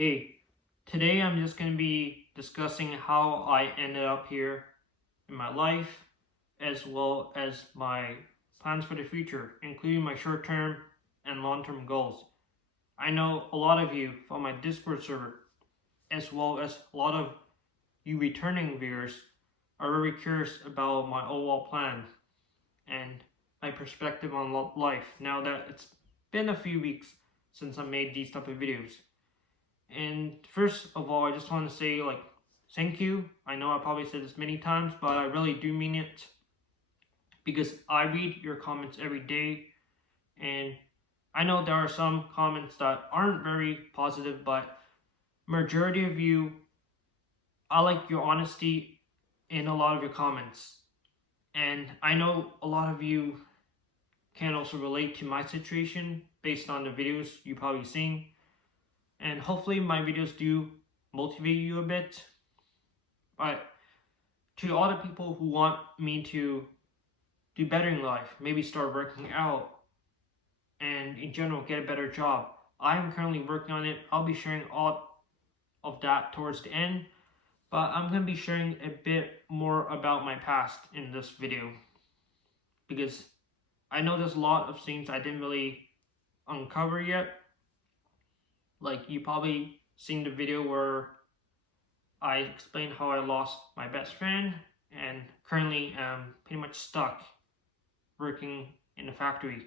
Hey, today I'm just going to be discussing how I ended up here in my life, as well as my plans for the future, including my short term and long term goals. I know a lot of you from my Discord server, as well as a lot of you returning viewers, are very curious about my overall plan and my perspective on life now that it's been a few weeks since I made these type of videos. And first of all, I just want to say, thank you. I know I probably said this many times, but I really do mean it because I read your comments every day. And I know there are some comments that aren't very positive, but majority of you, I like your honesty in a lot of your comments. And I know a lot of you can also relate to my situation based on the videos you probably seen. And hopefully my videos do motivate you a bit. But to all the people who want me to do better in life, maybe start working out, and in general get a better job, I am currently working on it. I'll be sharing all of that towards the end, but I'm going to be sharing a bit more about my past in this video because I know there's a lot of things I didn't really uncover yet. Like, you probably seen the video where I explained how I lost my best friend and currently am pretty much stuck working in a factory.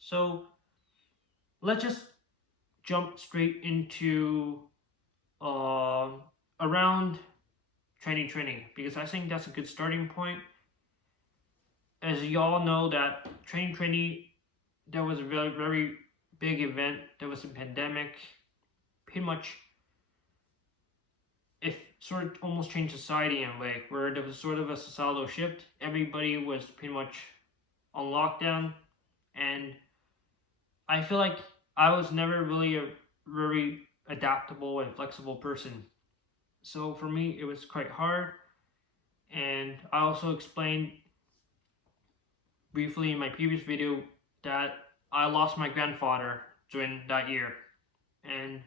So let's just jump straight into around 2020 because I think that's a good starting point. As y'all know, that 2020 there was a very, very big event. There was a pandemic. Pretty much it sort of almost changed society in a way where there was sort of a societal shift. Everybody was pretty much on lockdown, and I feel like I was never really a very adaptable and flexible person. So for me, it was quite hard. And I also explained briefly in my previous video that I lost my grandfather during that year. And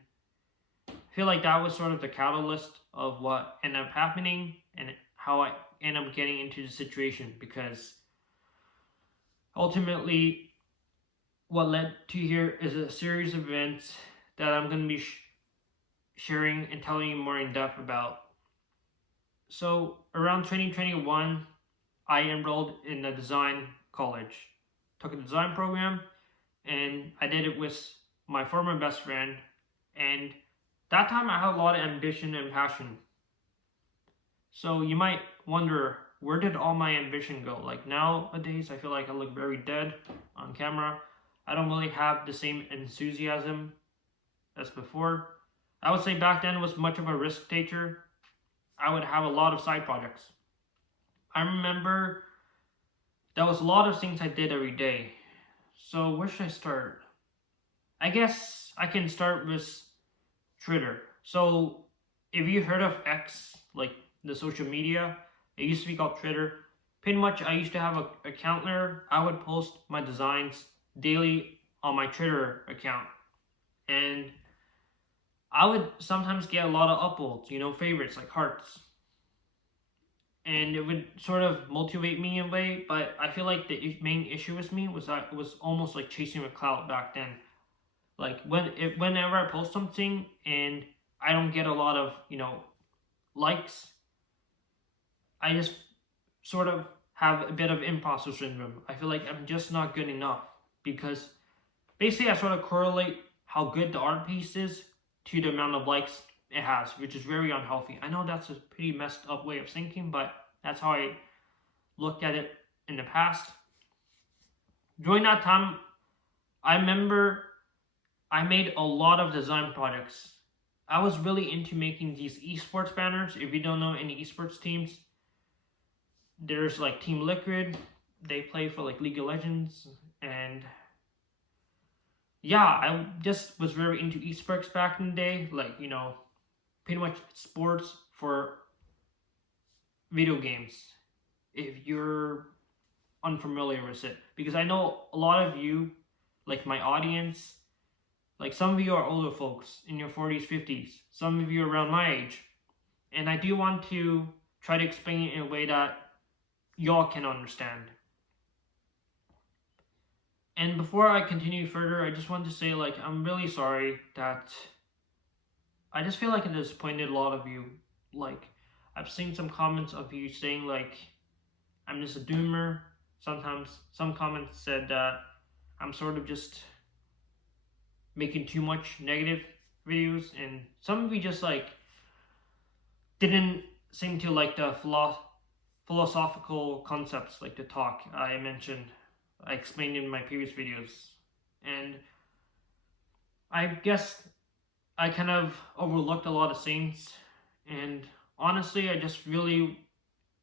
I feel like that was sort of the catalyst of what ended up happening and how I ended up getting into the situation, because ultimately what led to here is a series of events that I'm going to be sharing and telling you more in depth about. So around 2021, I enrolled in a design college, took a design program, and I did it with my former best friend. And that time I had a lot of ambition and passion. So you might wonder, where did all my ambition go? Like, nowadays I feel like I look very dead on camera. I don't really have the same enthusiasm as before. I would say back then was much of a risk taker. I would have a lot of side projects. I remember there was a lot of things I did every day. So where should I start? I guess I can start with Twitter. So if you heard of X, like the social media, it used to be called Twitter. Pretty much I used to have an account there. I would post my designs daily on my Twitter account. And I would sometimes get a lot of upvotes, favorites, like hearts. And it would sort of motivate me in a way, but I feel like the main issue with me was that it was almost like chasing a cloud back then. Like, whenever I post something and I don't get a lot of, likes, I just sort of have a bit of imposter syndrome. I feel like I'm just not good enough because basically I sort of correlate how good the art piece is to the amount of likes it has, which is very unhealthy. I know that's a pretty messed up way of thinking, but that's how I looked at it in the past. During that time, I remember I made a lot of design projects. I was really into making these esports banners. If you don't know any esports teams, there's like Team Liquid. They play for like League of Legends. And yeah, I just was very into esports back in the day. Like, pretty much sports for video games, if you're unfamiliar with it. Because I know a lot of you, like my audience, Like some of you are older folks in your 40s, 50s, some of you are around my age. And I do want to try to explain it in a way that y'all can understand. And before I continue further, I just want to say, like, I'm really sorry that I just feel like I disappointed a lot of you. Like, I've seen some comments of you saying, like, I'm just a doomer. Sometimes some comments said that I'm sort of just making too much negative videos, and some of you just, like, didn't seem to like the philosophical concepts, like the talk I mentioned, I explained in my previous videos. And I guess I kind of overlooked a lot of things. And honestly, I just really,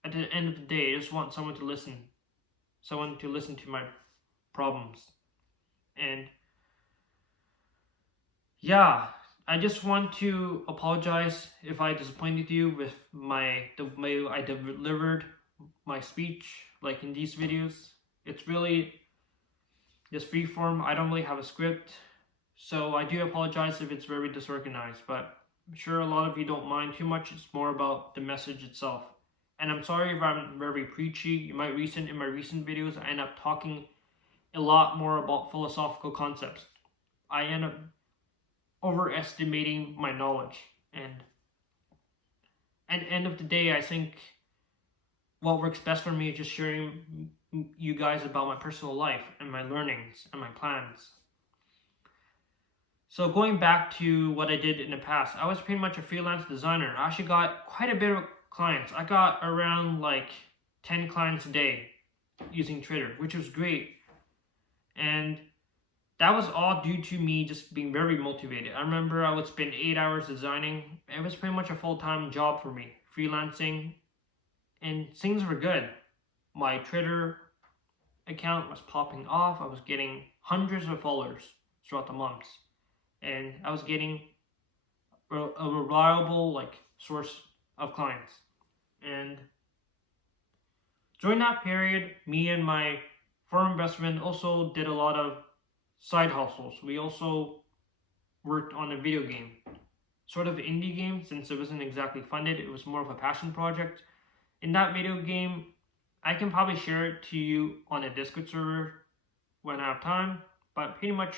at the end of the day, I just want someone to listen to my problems. And yeah, I just want to apologize if I disappointed you with the way I delivered my speech, like in these videos. It's really just free form. I don't really have a script, so I do apologize if it's very disorganized, but I'm sure a lot of you don't mind too much. It's more about the message itself. And I'm sorry if I'm very preachy. In my recent videos, I end up talking a lot more about philosophical concepts. I end up overestimating my knowledge, and at the end of the day, I think what works best for me is just sharing you guys about my personal life and my learnings and my plans. So going back to what I did in the past, I was pretty much a freelance designer. I actually got quite a bit of clients. I got around like 10 clients a day using Twitter, which was great. And that was all due to me just being very motivated. I remember I would spend 8 hours designing. It was pretty much a full-time job for me, freelancing, and things were good. My Twitter account was popping off. I was getting hundreds of followers throughout the months, and I was getting a reliable source of clients. And during that period, me and my firm best friend also did a lot of side hustles. We also worked on a video game, sort of indie game, since it wasn't exactly funded. It was more of a passion project. In that video game, I can probably share it to you on a Discord server when I have time, but pretty much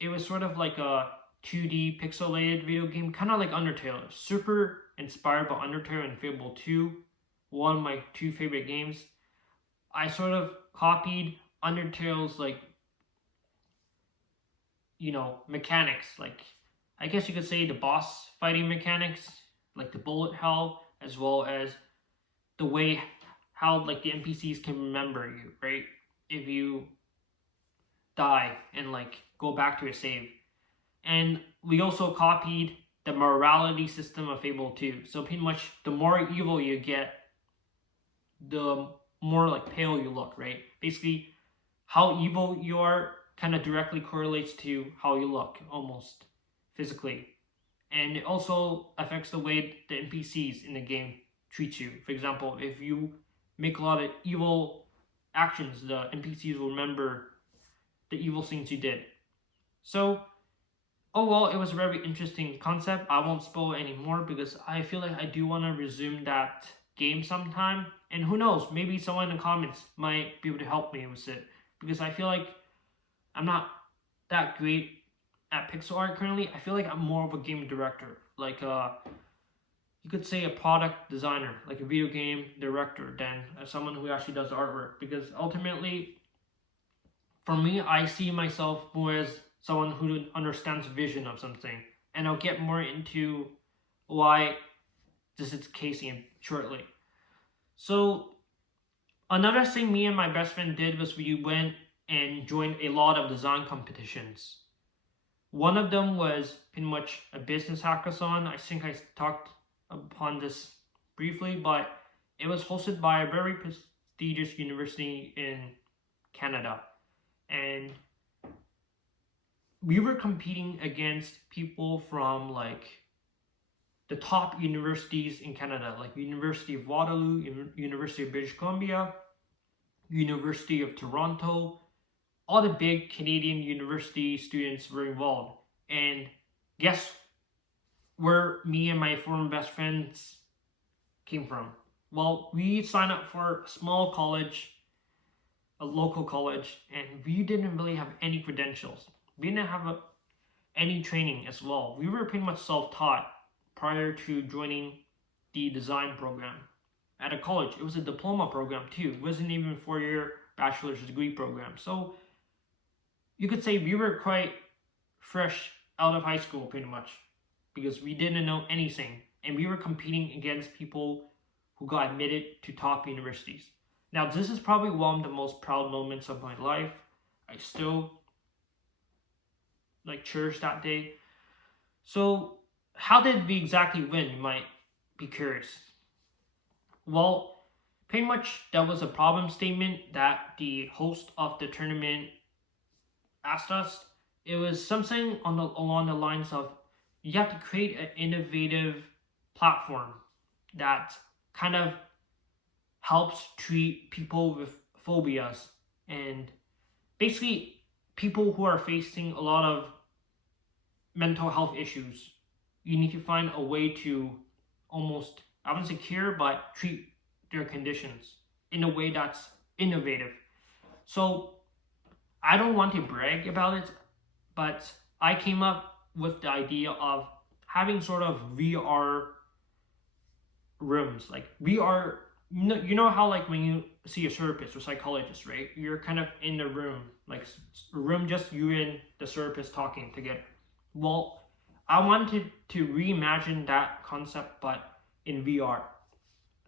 it was sort of like a 2D pixelated video game, kind of like Undertale. Super inspired by Undertale and Fable 2, one of my two favorite games. I sort of copied Undertale's mechanics, I guess you could say the boss fighting mechanics, like the bullet hell, as well as the way how the NPCs can remember you, right? If you die and go back to a save. And we also copied the morality system of Fable 2. So pretty much the more evil you get, the more pale you look, right? Basically, how evil you are kind of directly correlates to how you look, almost physically. And it also affects the way the NPCs in the game treat you. For example, if you make a lot of evil actions, the NPCs will remember the evil things you did. So, overall, it was a very interesting concept. I won't spoil it anymore because I feel like I do want to resume that game sometime. And who knows, maybe someone in the comments might be able to help me with it. Because I feel like I'm not that great at pixel art currently. I feel like I'm more of a game director. You could say a product designer, like a video game director, than someone who actually does artwork. Because ultimately, for me, I see myself more as someone who understands vision of something. And I'll get more into why this is the case shortly. So, another thing me and my best friend did was we went and joined a lot of design competitions. One of them was pretty much a business hackathon. I think I talked upon this briefly, but it was hosted by a very prestigious university in Canada. And we were competing against people from the top universities in Canada, like University of Waterloo, University of British Columbia, University of Toronto, all the big Canadian university students were involved. And guess where me and my former best friends came from? Well, we signed up for a small college, a local college, and we didn't really have any credentials. We didn't have any training as well. We were pretty much self-taught prior to joining the design program at a college. It was a diploma program too. It wasn't even a 4-year bachelor's degree program. So you could say we were quite fresh out of high school pretty much, because we didn't know anything, and we were competing against people who got admitted to top universities. Now, this is probably one of the most proud moments of my life. I still cherish that day. So how did we exactly win, you might be curious? Well, pretty much that was a problem statement that the host of the tournament asked us. It was something along the lines of, you have to create an innovative platform that kind of helps treat people with phobias, and basically people who are facing a lot of mental health issues. You need to find a way to almost, I wouldn't say cure, but treat their conditions in a way that's innovative. So I don't want to brag about it, but I came up with the idea of having sort of VR rooms. Like VR, you know how when you see a therapist or psychologist, right? You're kind of in the room, like a room just you and the therapist talking together. Well, I wanted to reimagine that concept, but in VR.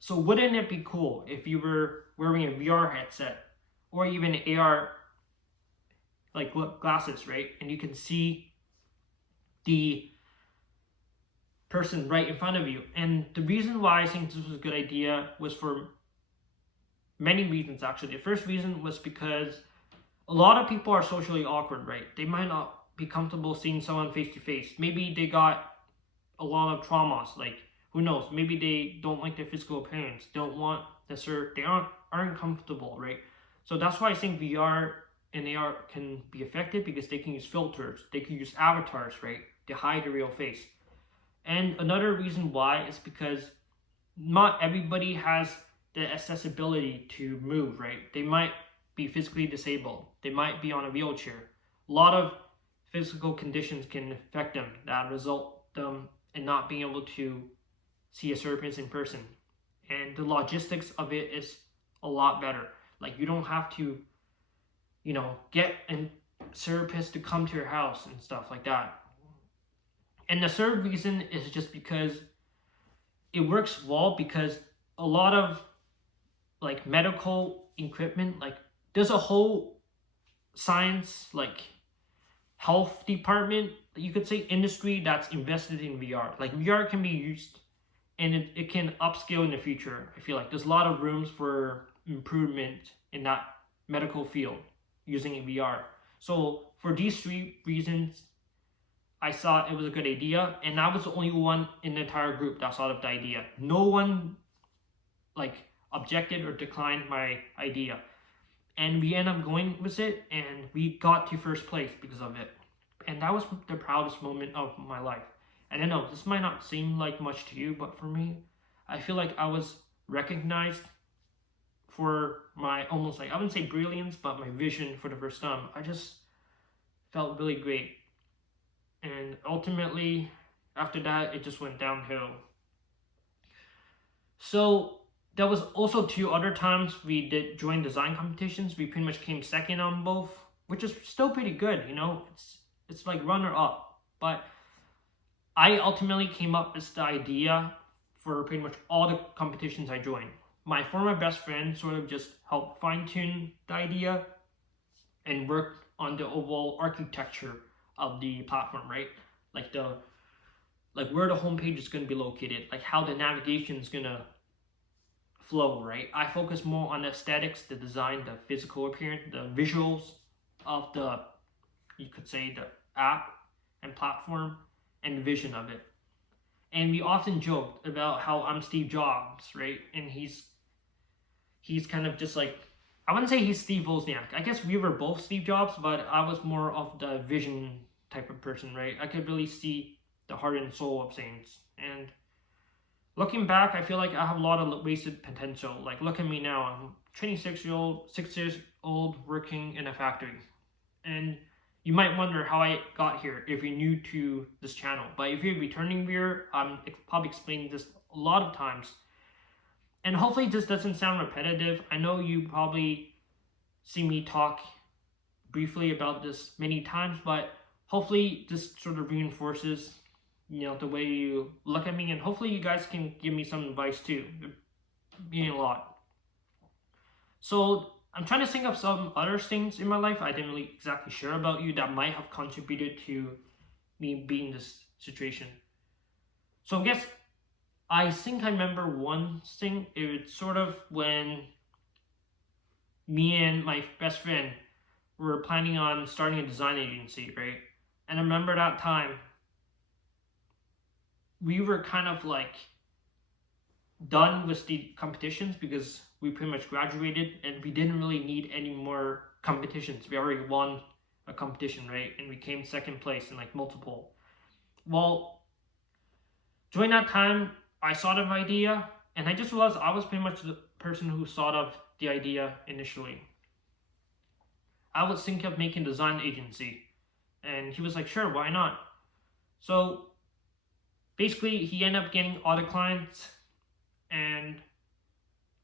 So wouldn't it be cool if you were wearing a VR headset or even AR glasses, right? And you can see the person right in front of you. And the reason why I think this was a good idea was for many reasons, actually. The first reason was because a lot of people are socially awkward, right? They might not be comfortable seeing someone face to face. Maybe they got a lot of traumas, who knows? Maybe they don't like their physical appearance, don't want they aren't comfortable, right? So that's why I think VR and AR can be effective, because they can use filters, they can use avatars, right, to hide the real face. And another reason why is because not everybody has the accessibility to move, right? They might be physically disabled, they might be on a wheelchair. A lot of physical conditions can affect them that result them in not being able to see a therapist in person. And the logistics of it is a lot better. You don't have to, get a therapist to come to your house and stuff like that. And the third reason is just because it works well, because a lot of medical equipment, there's a whole science, health department, you could say industry, that's invested in VR. VR can be used, and it can upscale in the future. I feel like there's a lot of rooms for improvement in that medical field using VR. So for these three reasons, I thought it was a good idea, and I was the only one in the entire group that thought of the idea. No one objected or declined my idea. And we ended up going with it, and we got to first place because of it. And that was the proudest moment of my life. And I know this might not seem like much to you, but for me, I feel like I was recognized for my almost I wouldn't say brilliance, but my vision for the first time. I just felt really great. And ultimately, after that, it just went downhill. So there was also 2 other times we did join design competitions. We pretty much came second on both, which is still pretty good, It's like runner up. But I ultimately came up with the idea for pretty much all the competitions I joined. My former best friend sort of just helped fine-tune the idea and work on the overall architecture of the platform, right? Where the homepage is going to be located, how the navigation is going to flow, right? I focus more on the aesthetics, the design, the physical appearance, the visuals of the, you could say, the app and platform and vision of it. And we often joked about how I'm Steve Jobs, right? And he's kind of just I wouldn't say he's Steve Wozniak. I guess we were both Steve Jobs, but I was more of the vision type of person, right? I could really see the heart and soul of things. And looking back, I feel like I have a lot of wasted potential. Like, look at me now. I'm 6 years old, working in a factory. And you might wonder how I got here if you're new to this channel. But if you're a returning viewer, I'm probably explaining this a lot of times. And hopefully this doesn't sound repetitive. I know you probably see me talk briefly about this many times, but hopefully this sort of reinforces, the way you look at me, and hopefully you guys can give me some advice too. It means a lot. So I'm trying to think of some other things in my life I didn't really exactly share about you that might have contributed to me being in this situation. So I think I remember one thing. It's sort of when me and my best friend were planning on starting a design agency, right? And I remember that time we were kind of like done with the competitions because we pretty much graduated and we didn't really need any more competitions. We already won a competition, right? And we came second place in like multiple. Well, during that time, I thought of idea, and I just realized I was pretty much the person who thought of the idea initially. I was thinking of making a design agency, and he was like, sure, why not? So basically, he ended up getting all the clients, and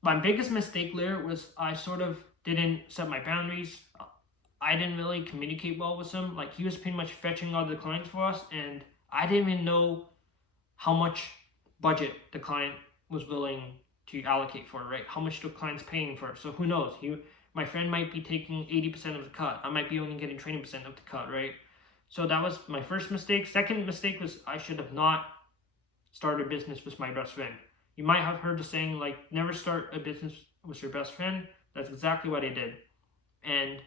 my biggest mistake there was I sort of didn't set my boundaries. I didn't really communicate well with him. Like, he was pretty much fetching all the clients for us, and I didn't even know how much budget the client was willing to allocate for, right? How much the client's paying for. So who knows? My friend might be taking 80% of the cut. I might be only getting 20% of the cut, right? So that was my first mistake. Second mistake was I should have not started a business with my best friend. You might have heard the saying, like, never start a business with your best friend. That's exactly what I did. And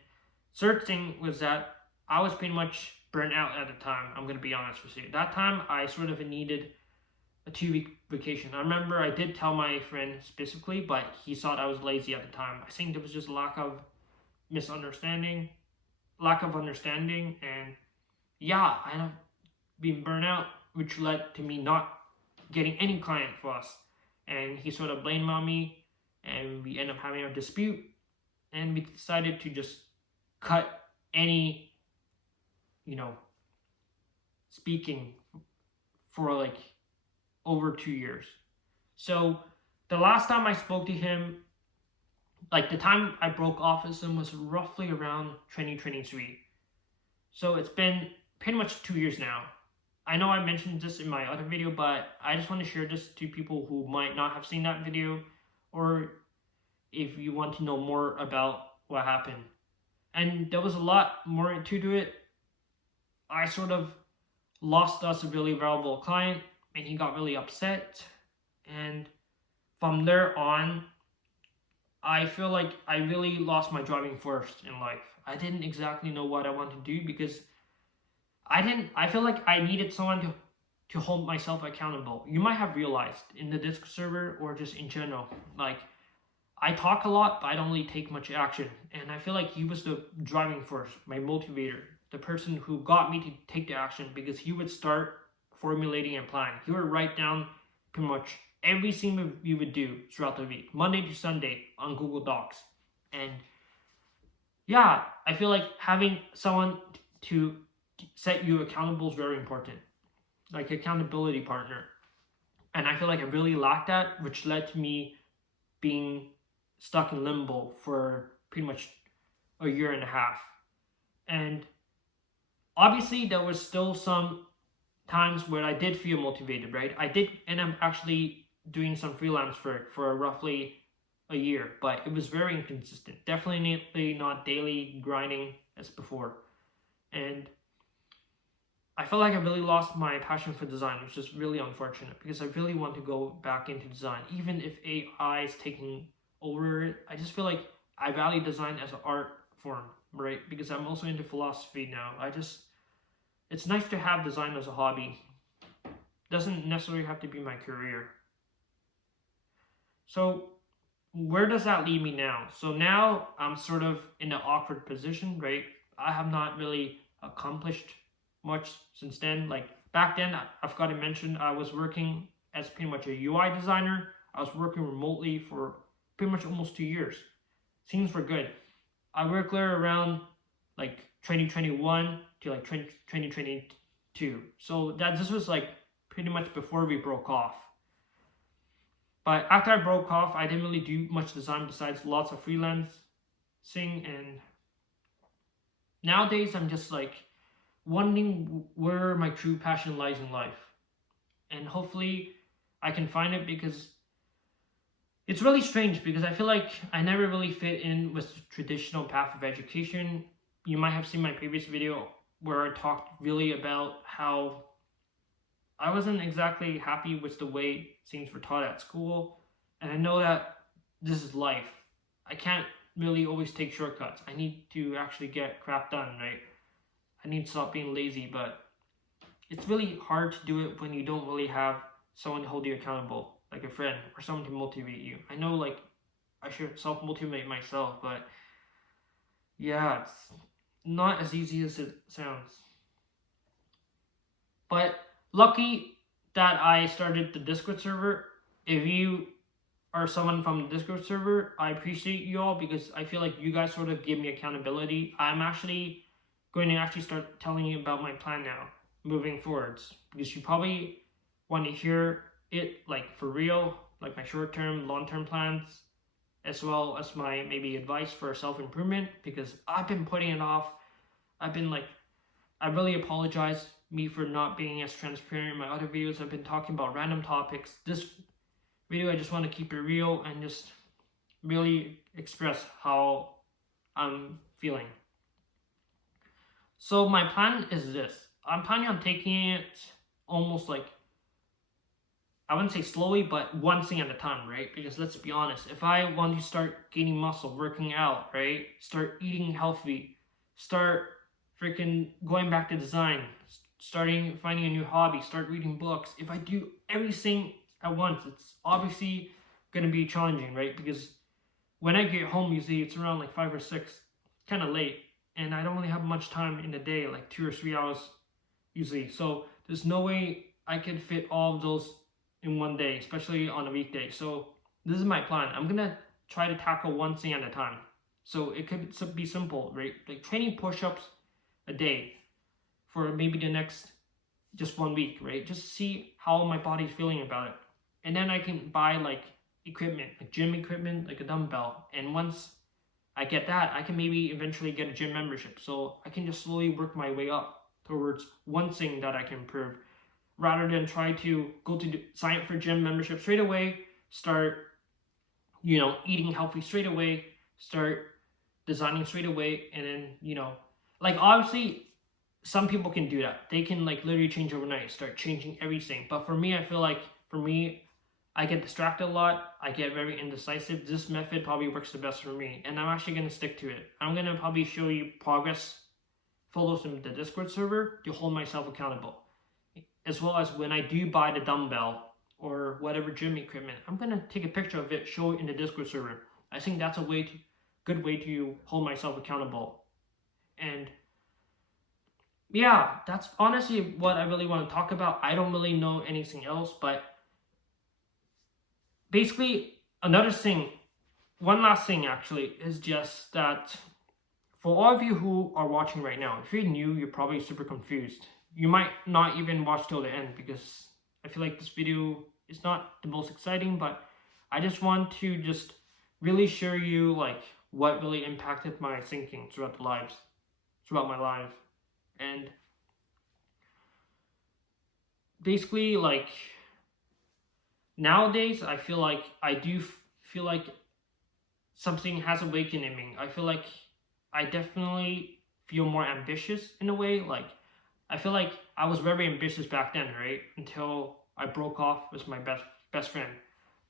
third thing was that I was pretty much burnt out at the time. I'm going to be honest with you. That time, I sort of needed a 2-week vacation. I remember I did tell my friend specifically, but he thought I was lazy at the time. I think there was just lack of understanding, and yeah, I ended up being burnt out, which led to me not getting any client for us. And he sort of blamed on me, and we ended up having a dispute, and we decided to just cut any, speaking for like over 2 years. So the last time I spoke to him, like the time I broke off with him was roughly around 2023. So it's been pretty much 2 years now. I know I mentioned this in my other video, but I just want to share this to people who might not have seen that video, or if you want to know more about what happened. And there was a lot more to it. I sort of lost us a really valuable client, and he got really upset. And from there on, I feel like I really lost my driving force in life. I didn't exactly know what I wanted to do because I feel like I needed someone to hold myself accountable. You might have realized in the Discord server or just in general, like, I talk a lot, but I don't really take much action. And I feel like he was the driving force, my motivator, the person who got me to take the action, because he would start formulating and planning. He would write down pretty much everything we would do throughout the week, Monday to Sunday on Google Docs. And yeah, I feel like having someone to set you accountable is very important, like accountability partner. And I feel like I really lacked that, which led to me being stuck in limbo for pretty much a year and a half. And obviously there was still some times where I did feel motivated, right? I did end up actually doing some freelance work for roughly a year, but it was very inconsistent. Definitely not daily grinding as before. And I felt like I really lost my passion for design, which is really unfortunate because I really want to go back into design. Even if AI is taking over it, I just feel like I value design as an art form, right? Because I'm also into philosophy now. It's nice to have design as a hobby. Doesn't necessarily have to be my career. So where does that leave me now? So now I'm sort of in an awkward position, right? I have not really accomplished much since then. Like back then, I forgot to mention, I was working as pretty much a UI designer. I was working remotely for pretty much almost 2 years. Things were good. I worked there around like 2021 to like 2022. So that this was like pretty much before we broke off. But after I broke off, I didn't really do much design besides lots of freelancing. And nowadays, I'm just like wondering where my true passion lies in life. And hopefully, I can find it because it's really strange because I feel like I never really fit in with the traditional path of education. You might have seen my previous video where I talked really about how I wasn't exactly happy with the way things were taught at school. And I know that this is life. I can't really always take shortcuts. I need to actually get crap done, right? I need to stop being lazy, but it's really hard to do it when you don't really have someone to hold you accountable, like a friend or someone to motivate you. I know, like, I should self motivate myself, but yeah, it's not as easy as it sounds. But lucky that I started the Discord server. If you are someone from the Discord server, I appreciate you all because I feel like you guys sort of give me accountability. I'm actually going to actually start telling you about my plan now, moving forwards, because you probably want to hear it like for real, like my short-term, long-term plans, as well as my maybe advice for self-improvement, because I've been putting it off. I've been like, I really apologize me for not being as transparent in my other videos. I've been talking about random topics. This video, I just want to keep it real and just really express how I'm feeling. So my plan is this. I'm planning on taking it almost like, I wouldn't say slowly, but one thing at a time, right? Because let's be honest, if I want to start gaining muscle, working out, right? Start eating healthy, start freaking going back to design, starting finding a new hobby, start reading books. If I do everything at once, it's obviously gonna be challenging, right? Because when I get home, usually it's around like 5 or 6, kind of late, and I don't really have much time in the day, like 2 or 3 hours usually. So there's no way I could fit all of those in one day, especially on a weekday. So this is my plan. I'm gonna try to tackle one thing at a time. So it could be simple, right? Like 20 push-ups a day for maybe the next just 1 week, right? Just see how my body's feeling about it. And then I can buy like equipment, like gym equipment, like a dumbbell. And once I get that, I can maybe eventually get a gym membership. So I can just slowly work my way up towards one thing that I can improve, rather than try to go to sign up for gym membership straight away, start, eating healthy straight away, start designing straight away, and then, like obviously some people can do that. They can like literally change overnight, start changing everything. But for me, I feel like I get distracted a lot. I get very indecisive. This method probably works the best for me, and I'm actually going to stick to it. I'm going to probably show you progress photos from the Discord server to hold myself accountable, as well as when I do buy the dumbbell or whatever gym equipment, I'm going to take a picture of it, show it in the Discord server. I think that's a good way to hold myself accountable. And yeah, that's honestly what I really want to talk about. I don't really know anything else, but basically one last thing actually, is just that for all of you who are watching right now, if you're new, you're probably super confused. You might not even watch till the end because I feel like this video is not the most exciting, but I just want to just really show you like what really impacted my thinking throughout my life. And basically, like, nowadays I feel like I do feel like something has awakened in me. I feel like I definitely feel more ambitious in a way. Like, I feel like I was very ambitious back then, right? Until I broke off with my best friend.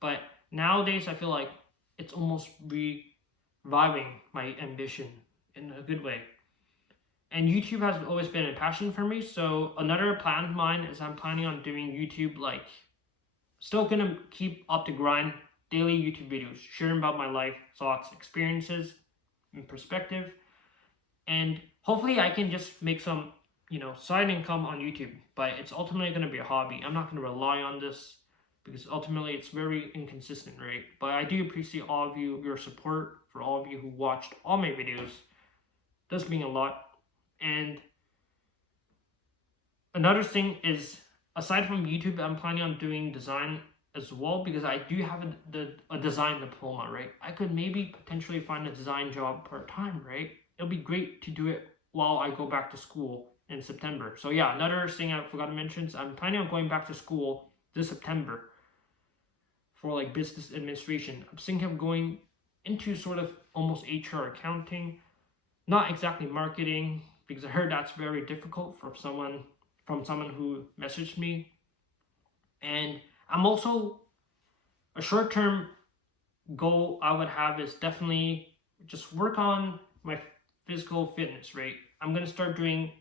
But nowadays I feel like it's almost reviving my ambition in a good way. And YouTube has always been a passion for me. So another plan of mine is I'm planning on doing YouTube, like, still gonna keep up the grind daily YouTube videos, sharing about my life, thoughts, experiences, and perspective. And hopefully I can just make some, side income on YouTube. But it's ultimately going to be a hobby. I'm not going to rely on this because ultimately it's very inconsistent, right? But I do appreciate all of you, your support, for all of you who watched all my videos. It does mean a lot. And another thing is, aside from YouTube, I'm planning on doing design as well because I do have a design diploma, right? I could maybe potentially find a design job part-time, right? It'll be great to do it while I go back to school in September. So yeah, another thing I forgot to mention is I'm planning on going back to school this September for like business administration. I'm thinking of going into sort of almost HR accounting, not exactly marketing, because I heard that's very difficult from someone who messaged me. And I'm also, a short-term goal I would have is definitely just work on my physical fitness, right? I'm gonna start doing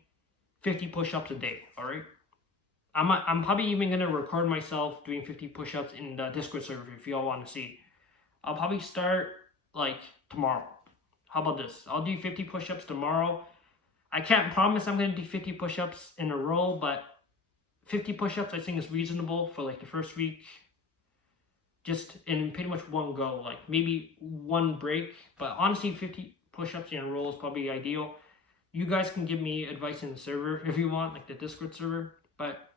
50 push-ups a day. All right. I'm probably even gonna record myself doing 50 push-ups in the Discord server if y'all want to see. I'll probably start like tomorrow. How about this? I'll do 50 push-ups tomorrow. I can't promise I'm gonna do 50 push-ups in a row, but 50 push-ups I think is reasonable for like the first week. Just in pretty much one go, like maybe one break. But honestly, 50 push-ups in a row is probably ideal. You guys can give me advice in the server if you want, like the Discord server. But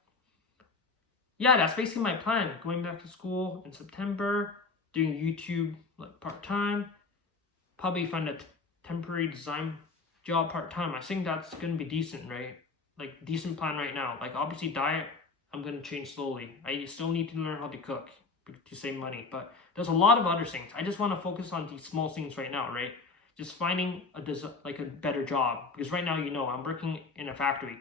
yeah, that's basically my plan. Going back to school in September, doing YouTube like part-time, probably find a temporary design job part-time. I think that's gonna be decent, right? Like decent plan right now. Like obviously diet, I'm gonna change slowly. I still need to learn how to cook to save money, but there's a lot of other things. I just want to focus on these small things right now, right? Just finding a better job, because right now, I'm working in a factory.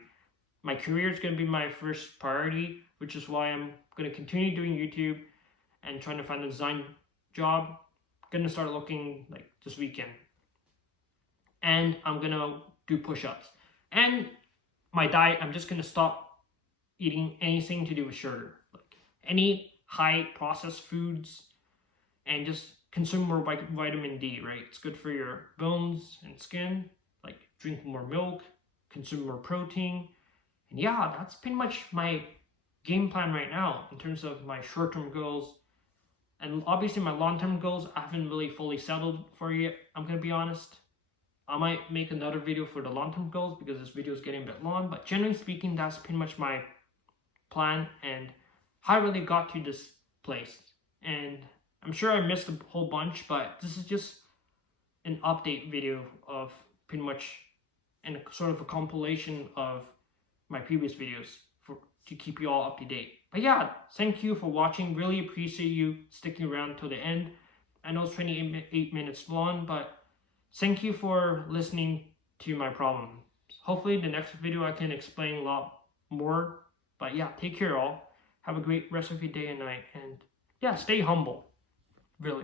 My career is going to be my first priority, which is why I'm going to continue doing YouTube and trying to find a design job. I'm going to start looking like this weekend, and I'm going to do push-ups. And my diet, I'm just going to stop eating anything to do with sugar, like any high processed foods, and just consume more vitamin D, right? It's good for your bones and skin. Like drink more milk, consume more protein. And yeah, that's pretty much my game plan right now in terms of my short-term goals. And obviously my long-term goals I haven't really fully settled for yet, I'm gonna be honest. I might make another video for the long-term goals because this video is getting a bit long, but generally speaking, that's pretty much my plan and how I really got to this place. And I'm sure I missed a whole bunch, but this is just an update video of pretty much and sort of a compilation of my previous videos to keep you all up to date. But yeah, thank you for watching. Really appreciate you sticking around till the end. I know it's 28 minutes long, but thank you for listening to my problem. Hopefully the next video I can explain a lot more. But yeah, take care all. Have a great rest of your day and night. And yeah, stay humble. Really.